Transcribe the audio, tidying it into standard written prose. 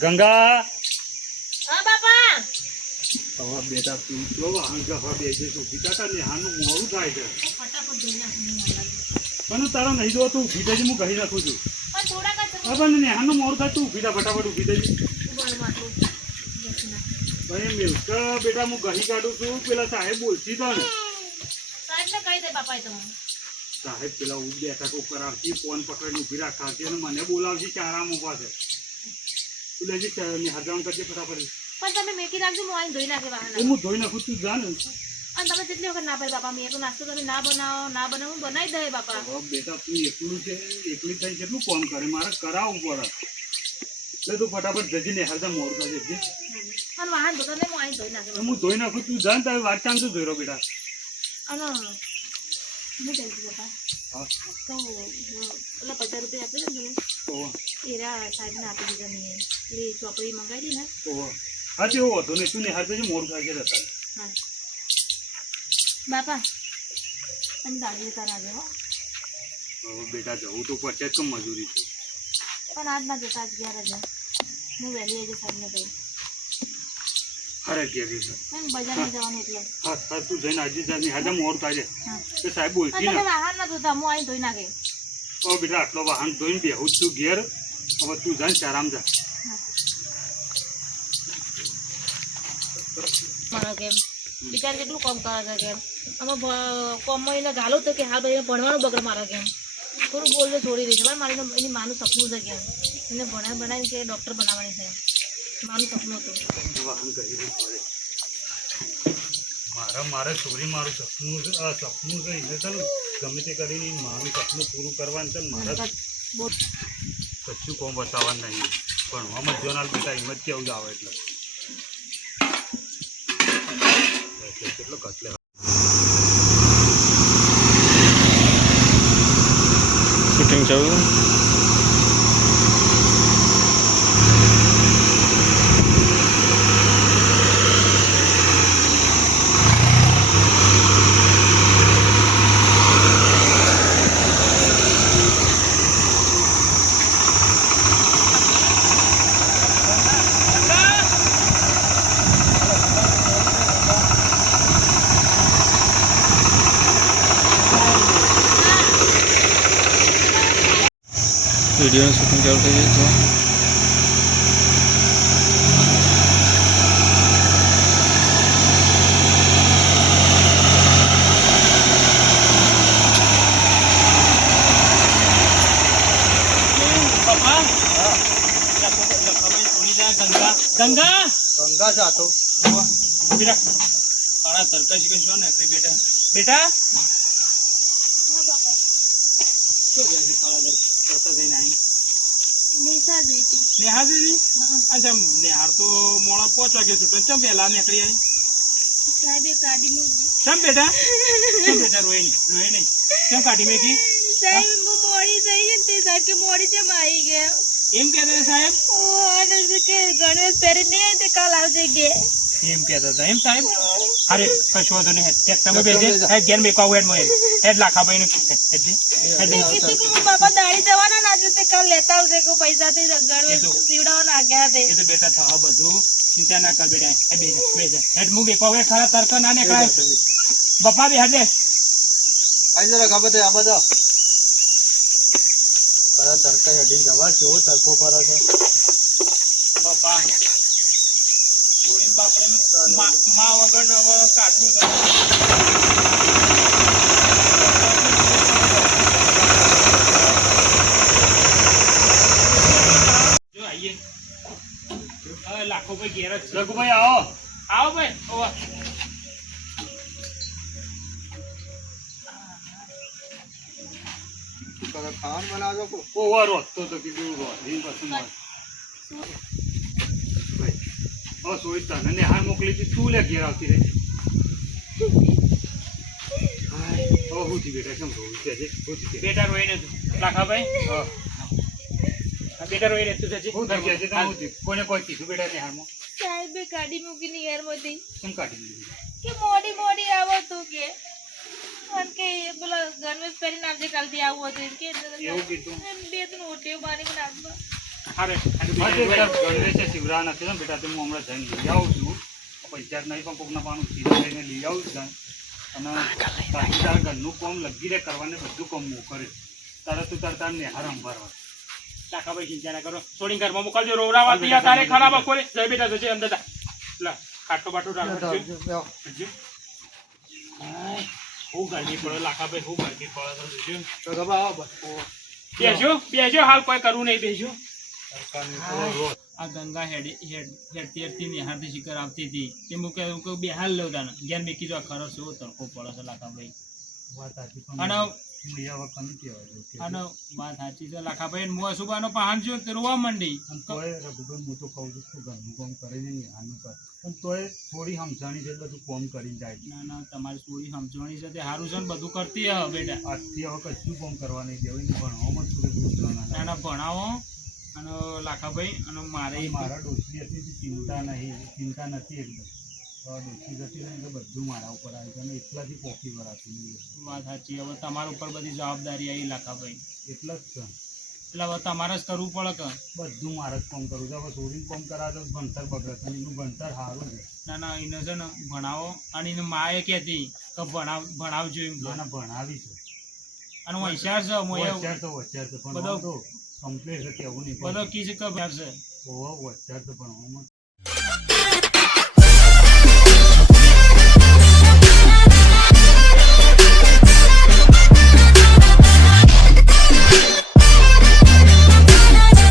ગંગા હા બાપા. હવે બેટા તું તો હંગા બેસે તો પિતા ને હાનું મોડું થાય છે ફટાફટ ધોઈ નાખું. પણ તારા નહીં જો તું ઊભી થઈ હું કહી નાખું છું પણ થોડાક જ હવે ને હાનું મોડું થાય તું ઊભી થા ફટાફટ ઊભી થઈ બળ માટલું. ભાઈ મિલકા બેટા હું કહી કાઢું છું પેલા સાહેબ બોલતી તો ને સાહેબને કહી દે બાપા તમે. સાહેબ પેલા હું બેઠક ઉપર આવતી ફોન પકડીને ઊભી રાખતી અને મને બોલાવતી ચારા મૂકવા છે તું લેજે હજામ કરજે ફટાફટ. પણ તમે મેકી રાખજો હું આઈને ધોઈ નાખે વાહન. હું ધોઈ નાખું તું જા ને. અને તમે જેટલી વખત ના પાડે બાપા મેં તો નાસ્તો તમે ના બનાવો હું બનાવી દે બાપા. હવે બેટા તું એકલું છે એકલી થઈ કેટલું કામ કરે મારે કરાવવું પડે એટલે તું ફટાફટ જજે ને હરદા મોડ કરજે અને વાહન ધોતો ને હું આઈને ધોઈ નાખે. હું ધોઈ નાખું તું જા ને તારી વાત ચાલ તું ધોઈ રહ્યો બેટા. અને હું કહી દઉં બાપા હા તો ઓલા 50 રૂપિયા આપી દે ને ઓહો એરા સાહેબને આપી દીધા મેં એટલે ચોપડી મંગાવી દી ને. ઓહો હા તે એવું હતું ને તું ને હાલ મોડ ખાઈ જતા હા બાપા તમે દાદી લેતા હો. હવે બેટા જવું તો પડશે જ કમ મજૂરી છે પણ આજ ના જતા 11 હું વહેલી આજે સાહેબને કહી અરે કેવી છે એમ બજારમાં જવાનું એટલે. હા હા તું જઈને આજે જાની હાજર મોડ ખાઈ હા તે સાહેબ બોલતી તમે ને વાહન ના ધોતા હું આઈને ધોઈ નાખે. ઓ બેટા આટલો વાહન ધોઈને બેહું તું ઘેર હવે તું જા ને આરામ જા. મારા કેમ બિચાર કેટલું કામ કરે છે કેમ અમે કોમમાં એને ગાલો તો કે હાલ ભાઈ ભણવાનું બગડ મારા કેમ થોડું બોલતો છોડી દે છે ભાઈ મારી એની માનું સપનું છે કેમ એને બનાવીને કે ડૉક્ટર બનાવવાની છે મારું સપનું હતું. વાહન કરી દે મારે છોરી મારું સપનું છે આ સપનું છે એને ચાલ ગમે તે કરીને મારું સપનું પૂરું કરવાનું છે મારે કશું કોમ બતાવવાનું નહીં ભણવામાં જોનાર બેટા હિંમત કેવું જ આવે એટલે કેટલો કટલે શૂટિંગ ચાલુ વિડીયોનું શૂટિંગ ચાલુ થઈ ગયું છે. ગંગા ગંગા જાતો કાળા તરકા શીખે છો ને બેટા બેટા શું કહે છે કાળા તરકા જઈને આવી નેહા દીદી અચ્છા નેહાર તો મોડા 5 વાગે છૂટે ચમ વહેલા નીકળી આવી સાહેબે ગાડીમાં ચમ બેટા રોય નહીં ચમ કાઢી મેકી સાહેબ હું મોડી જઈ તે સાહેબ કે મોડી છે આવી ગયા એમ કહેતા સાહેબ કે ગણેશ પહેરી દે તે કાલ આવજે કે એમ કહેતા હતા એમ સાહેબ અરે કશું વાંધો નહીં તમે બેસે ઘેર મેકવા હેડ મોય હેડ લાખા ભાઈ બાપા દાડી જવાના ના આજે તે કાલ લેતા આવજે કે પૈસા થી ગણેશ સીવડાવવાના ગયા તે એ તો બેટા થવા બધું ચિંતા ના કર બેટા હેડ હું મેકવા હોય ખરા તરકા ના નીકળાય બપ્પા બે હેડ આઈ જરા ખબર છે આ બધા કરા તરકા હેડી જવા કેવો તરકો કરે છે પપ્પા ચોરી બાપડે માં વગર હવે કાઢવું છે જો આઈએ હવે લાખો ભાઈ ઘેર જ છે રઘુભાઈ આવો આવો ભાઈ ઓવા ખાવાનું બનાવજો કો ઓવર રોતો તો કીધું રોધી પાછું માર ભાઈ ઓ સોઈ તને ને હાર મોકલી હતી તું લે ઘેર આવતી રહી ઓ હુતી બેટા કેમ રોવું છે જે હુતી બેટા રોઈને લાખા ભાઈ હા બેટા રોઈને તું જજે હું થઈ ગયા છે તો હુતી કોને કોઈ કીધું બેટા ને હારમાં સાહેબે ગાડી મૂકીને ઘરમાંથી કેમ કાઢી દીધી કે મોડી આવો તું કે અને કે બોલા ગણવેશ પહેરીને આવજે કાલથી આવું હતું કે એવું કીધું બે ત્રણ ઓટીઓ મારી મને હાથમાં હારે ગણેશે શિવરા નથી ને બેટા તે હું હમણાં જઈને લઈ આવું છું પૈસા જ નહીં પણ કોકના પાનું સીધા લઈને લઈ આવું છું અને બાકી તારા ઘરનું કામ લગી રે કરવાને બધું કામ હું કરે તારે તું તાર નેહાર અંભારવા લાખાભાઈ ચિંતા ના કરો છોડીને ઘરમાં મોકલજો રોવડાવા તૈયાર તારે ખરાબ બપોરે જય બેટા જશે અંદર જા લા ખાટો બાટો રાખજો હું ગરમી પડે લાખાભાઈ હું ગરમી પડે તો તો ગભા આવો બસ બેજો હાલ કોઈ કરવું નહીં બેજો સરકારની તો રોજ આ ગંગા હેડતી નિહારથી શિખર આવતી હતી તે મૂકે બે હાલ લઉં તાને ઘેર મેકી જો ખરો છો તડકો પડે છે લાખાભાઈ વાત સાચી અને મૈયા વખત નથી કહેવાય અને વાત સાચી છે લાખાભાઈ મોં સુબાનો પહાણ જો તે રોવા માંડી તોય રઘુભાઈ હું તો કહું છું તું ઘરનું કામ કરે ને નિહારનું કર પણ તોય થોડી સમજાણી છે બધું કામ કરી જાય ના તમારી થોડી સમજવાની છે તે સારું છે ને બધું કરતી હવે બેટા આજથી હવે કશું કામ કરવા નહીં દેવું ભણવામાં થોડું ના ભણાવો અને લાખાભાઈ અને મારે મારા ડોસી હતી તે ચિંતા નથી એકદમ ડોસી જતી ને એટલે બધું મારા ઉપર આવી અને એટલાથી પોકી વરાતું નહીં વાત સાચી હવે તમારા ઉપર બધી જવાબદારી આવી લાખાભાઈ એટલા જ છે એટલે હવે તમારે જ કરવું પડે કે બધું મારે જ કામ કરવું છે હવે છોડીને કામ કરાવે તો ભણતર બગડે છે એનું ભણતર સારું છે ના એને છે ને ભણાવો અને એને માએ કહેતી કે ભણાવજો એમ ના ભણાવી છે અને હું હોશિયાર છે હોશિયાર છે પણ બધો તો કમ્પ્લેટ છે કેવું નહીં બધો કી છે કે હોશિયાર છે હોશિયાર તો ભણવામાં